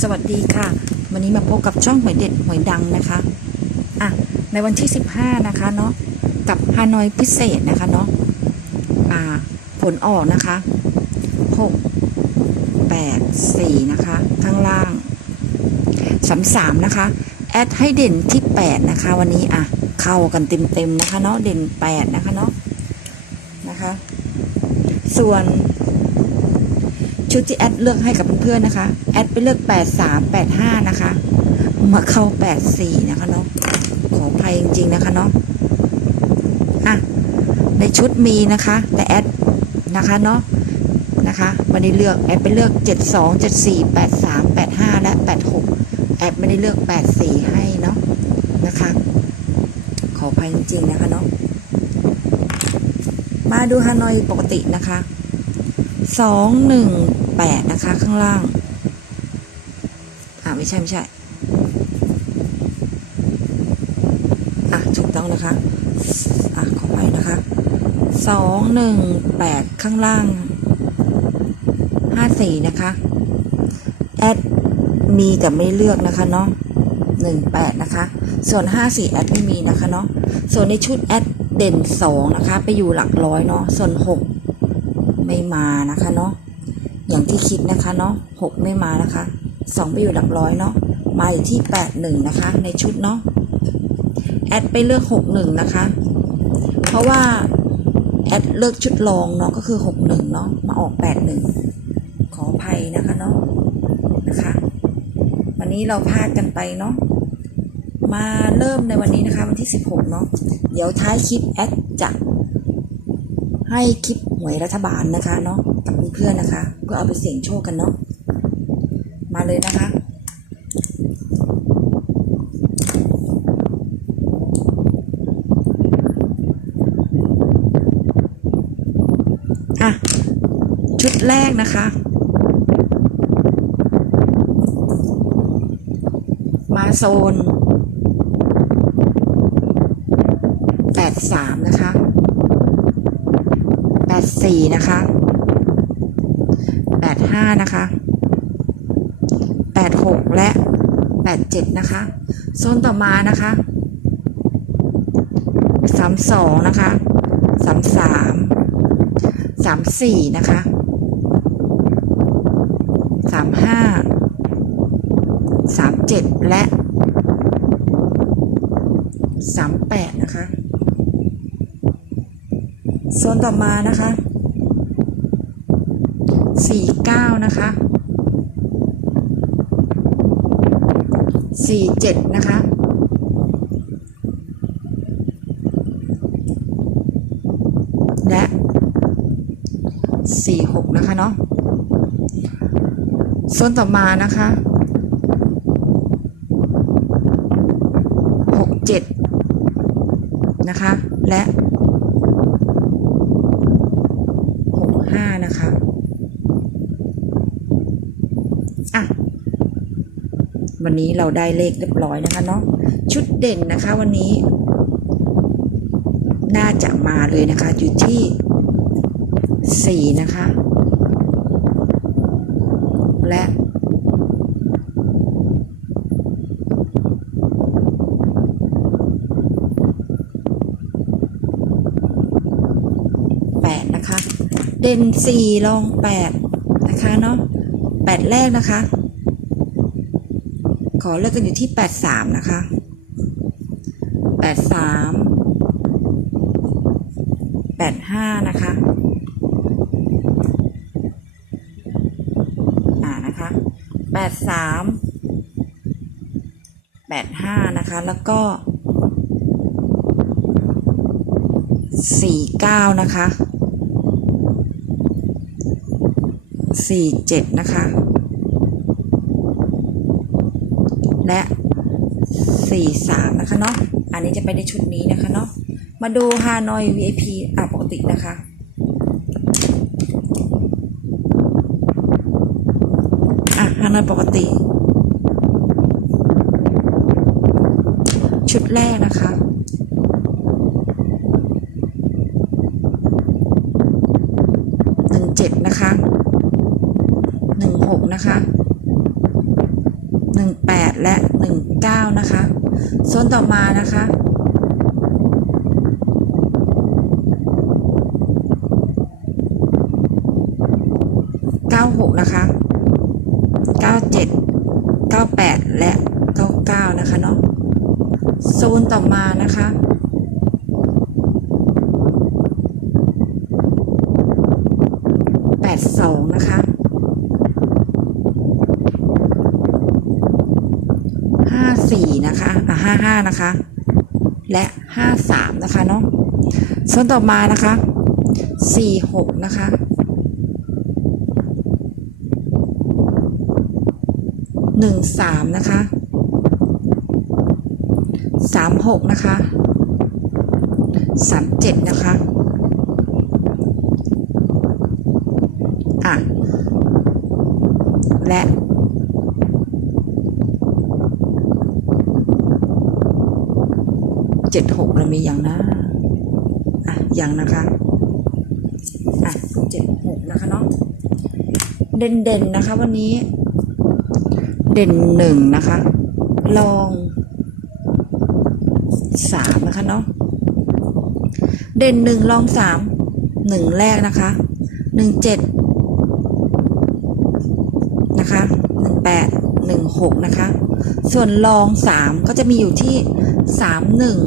สวัสดีค่ะ วันนี้มาพบกับช่องหวยเด็ดหวยดังนะคะอะในวันที่ 15 นะคะเนาะกับฮานอยพิเศษนะคะเนาะอ่าผลออกนะคะ 6 8 4 นะคะ ข้างล่าง33นะคะ แอดให้เด่นที่ 8 นะคะ วันนี้อะเข้ากันเต็มๆนะคะเนาะเด่น 8 นะคะเนาะนะคะ ส่วน ชุดที่แอดเลือกให้กับเพื่อนๆนะคะ แอดไปเลือก 83 85 นะคะ มาเข้า 84 นะคะเนาะ ขออภัยจริง ๆ นะคะเนาะ อะ ในชุดมีนะคะ แต่แอดนะคะเนาะ นะคะไม่ได้เลือก แอดไปเลือก 72 74 83 85 และ 86 แอดไม่ได้เลือก 84 ให้เนาะ นะคะ ขออภัยจริง ๆ นะคะเนาะ มาดูฮานอยปกตินะคะสองหนึ่ง แปดนะคะ ข้างล่าง อ่าไม่ใช่ ไม่ใช่ อะถูกต้องนะคะ อะขอไปนะคะสองหนึ่งแปดข้างล่างห้าสี่นะคะ แอดมีแต่ไม่เลือกนะคะเนาะหนึ่งแปดนะคะ ส่วนห้าสี่แอดไม่มีนะคะเนาะ ส่วนในชุดแอดเด่นสองนะคะ ไปอยู่หลักร้อยเนาะ ส่วนหกไม่มานะคะเนาะ อย่างที่คิดนะคะเนาะหกไม่มานะคะสองไปอยู่หลักร้อยเนาะมาอยู่ที่แปดหนึ่งนะคะ ในชุดเนาะแอดไปเลือกหกหนึ่งนะคะ เพราะว่าแอดเลือกชุดรองเนาะก็คือหกหนึ่งเนาะมาออกแปดหนึ่งขออภัยนะคะเนาะนะคะ วันนี้เราพลาดกันไปเนาะมาเริ่มในวันนี้นะคะ วันที่สิบหกเนาะเดี๋ยวท้ายคลิปแอดจะให้คลิปหวยรัฐบาลนะคะเนาะ เพื่อนๆนะคะเพื่อเอาไปเสี่ยงโชคกันเนาะมาเลยนะคะอะชุดแรกนะคะ มาโซนแปดสามนะคะแปดสี่นะคะ แปดห้านะคะแปดหกและแปดเจ็ดนะคะ โซนต่อมานะคะสามสองนะคะสามสามสามสี่นะคะสามห้าสามเจ็ดและสามแปดนะคะ โซนต่อมานะคะ สี่เก้านะคะสี่เจ็ดนะคะและสี่หกนะคะเนาะโซนต่อมานะคะหกเจ็ดนะคะ และหกห้านะคะ อะ วันนี้เราได้เลขเรียบร้อยนะคะเนาะชุดเด่นนะคะวันนี้ น่าจะมาเลยนะคะ อยู่ที่สี่นะคะ และแปดนะคะ เด่นสี่รองแปดนะคะเนาะแปดแรกนะคะ ขอเลือกกันอยู่ที่แปดสามนะคะแปดสามแปดห้านะคะอ่านะคะแปดสามแปดห้านะคะแล้วก็สี่เก้านะคะสี่เจ็ดนะคะ และ 4 3 นะคะเนาะ อันนี้จะไปในชุดนี้นะคะเนาะ มาดูฮานอย VIP อะปกตินะคะ อะฮานอยปกติ ชุดแรกนะคะ นึ่งแปดและห นะคะโซนต่อมานะคะเก้าหกนะคะเก้าเจ็ดเก้าแปดและเก้าเก้านะคะเนาะโซนต่อมานะคะแปดสองนะคะ ห้า สี่นะคะอะห้าห้านะคะ และห้าสามนะคะเนาะโซนต่อมานะคะสี่หกนะคะหนึ่งสามนะคะสามหกนะคะสามเจ็ดนะคะอะและ เจ็ดหกเรามีอย่างนะอะอย่างนะคะอะเจ็ดหกนะคะเนาะเด่นเด่นนะคะ วันนี้ เด่นหนึ่งนะคะ ลองสามนะคะเนาะเด่นหนึ่งลองสามหนึ่งแรกนะคะหนึ่งเจ็ดนะคะหนึ่งแปด หนึ่งหกนะคะ ส่วนลองสามก็จะมีอยู่ที่สามหนึ่ง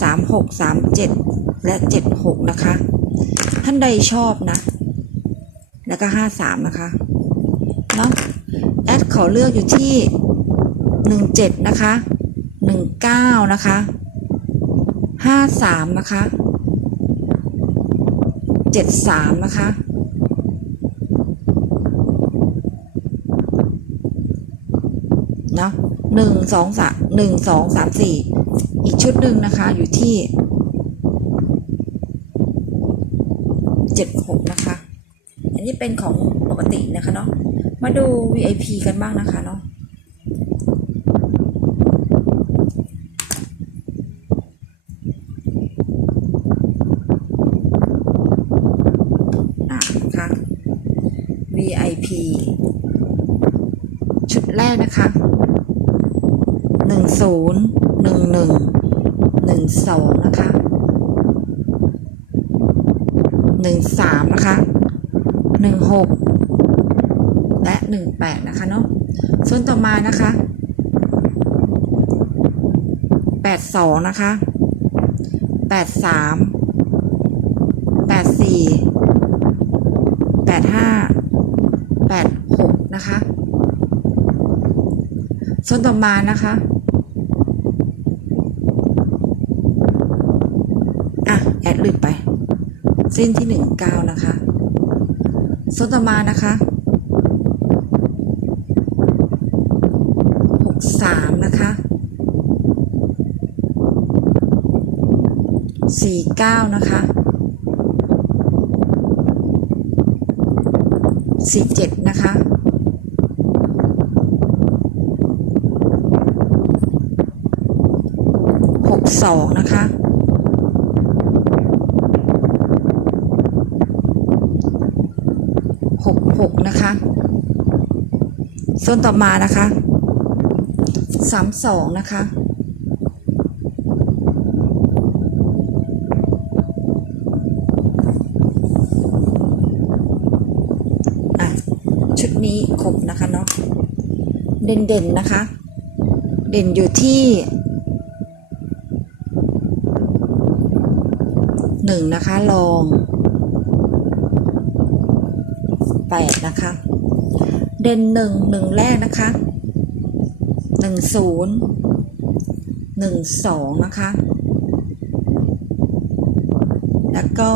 สามหกสามเจ็ดและเจ็ดหกนะคะ ท่านใดชอบนะ แล้วก็ห้าสามนะคะ เนาะแอดขอเลือกอยู่ที่หนึ่งเจ็ดนะคะหนึ่งเก้านะคะห้าสามนะคะเจ็ดสามนะคะเนาะ หนึ่งสองสามหนึ่งสองสามสี่อีกชุดหนึ่งนะคะอยู่ที่เจ็ดหกนะคะ อันนี้เป็นของปกตินะคะเนาะ มาดู VIP กันบ้างนะคะเนาะอะนะคะ VIP ชุดแรกนะคะ ศูนย์หนึ่งหนึ่งหนึ่งสองนะคะหนึ่งสามนะคะหนึ่งหกและหนึ่งแปดนะคะเนาะส่วนต่อมานะคะแปดสองนะคะแปดสามแปดสี่แปดห้าแปดหกนะคะส่วนต่อมานะคะ อะ แอดลืมไป เส้นที่หนึ่งเก้านะคะโซนต่อมานะคะหกสามนะคะสี่เก้านะคะสี่เจ็ดนะคะหกสองนะคะ หกหกนะคะโซนต่อมานะคะสามสองนะคะชุดนี้ครบนะคะเนาะเด่นเด่นนะคะ เด่นอยู่ที่หนึ่งนะคะลอง แปดนะคะ เด่นหนึ่งหนึ่งแรกนะคะหนึ่งศูนย์หนึ่งสองนะคะ แล้วก็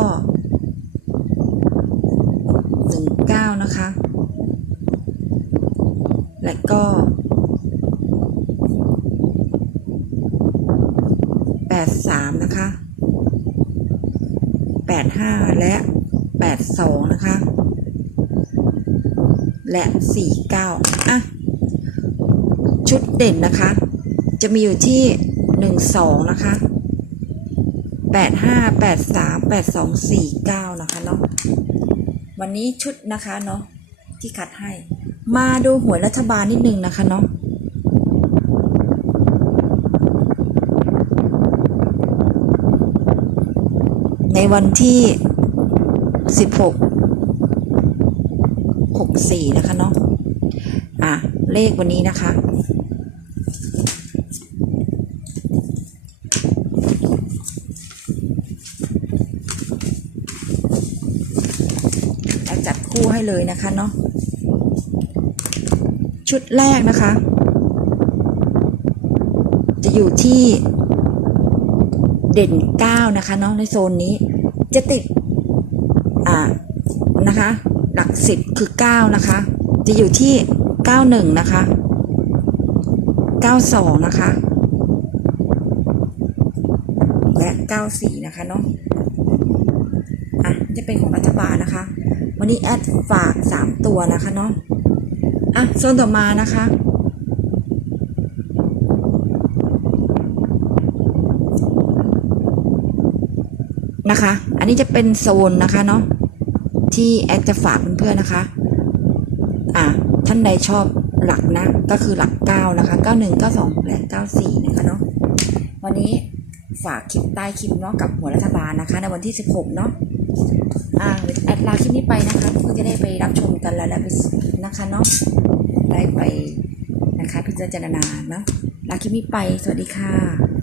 หนึ่งเก้านะคะ แล้วก็แปดสามนะคะแปดห้าและแปดสองนะคะ และสี่เก้าอะ ชุดเด่นนะคะ จะมีอยู่ที่หนึ่งสองนะคะแปดห้าแปดสามแปดสองสี่เก้านะคะเนาะ วันนี้ชุดนะคะเนาะที่คัดให้ มาดูหวยรัฐบาลนิดนึงนะคะเนาะในวันที่ 16 64 นะคะเนาะ อะ เลขวันนี้นะคะจัดคู่ให้เลยนะคะเนาะ ชุดแรกนะคะ จะอยู่ที่เด่น 9 นะคะเนาะในโซนนี้จะติด อ่า นะคะ หลัก10คือ9นะคะ จะอยู่ที่91นะคะ92นะคะ และ94นะคะเนาะอะจะเป็นของรัฐบาลนะคะ วันนี้แอดฝาก3ตัวนะคะเนาะอะโซนต่อมานะคะนะคะ อันนี้จะเป็นโซนนะคะเนาะ ที่แอดจะฝากเพื่อนๆนะคะอะท่านใดชอบหลักนะ ก็คือหลัก 9 นะคะ 91 92 และ94 นะคะเนาะวันนี้ฝากคลิปใต้คลิปเนาะกับหัวรัฐบาลนะคะ ในวันที่ 16 เนาะอ่าแอดลาคลิปนี้ไปนะคะเพื่อจะได้ไปรับชมกันแล้วแล้วไปนะคะเนาะได้ไปนะคะพิจารณาเนาะลาคลิปนี้ไปสวัสดีค่ะ